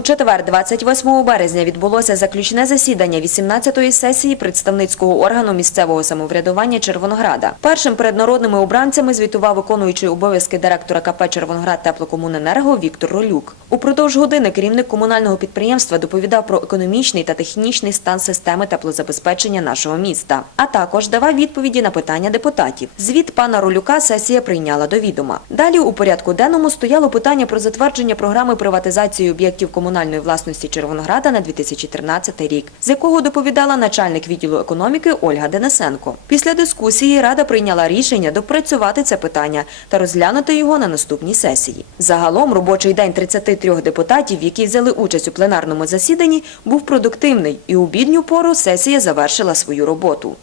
четвер, 28 березня, відбулося заключне засідання 18-ї сесії представницького органу місцевого самоврядування Червонограда. Першим перед народними обранцями звітував виконуючий обов'язки директора КП Червоноград Теплокомуненерго Віктор Ролюк. Упродовж години керівник комунального підприємства доповідав про економічний та технічний стан системи теплозабезпечення нашого міста, а також давав відповіді на питання депутатів. Звіт пана Ролюка сесія прийняла до відома. Далі у порядку денному стояло питання про затвердження програми приватизації об'єктів комунальної власності Червонограда на 2013 рік, з якого доповідала начальник відділу економіки Ольга Денисенко. Після дискусії рада прийняла рішення допрацювати це питання та розглянути його на наступній сесії. Загалом робочий день 33 депутатів, які взяли участь у пленарному засіданні, був продуктивний, і у бідню пору сесія завершила свою роботу.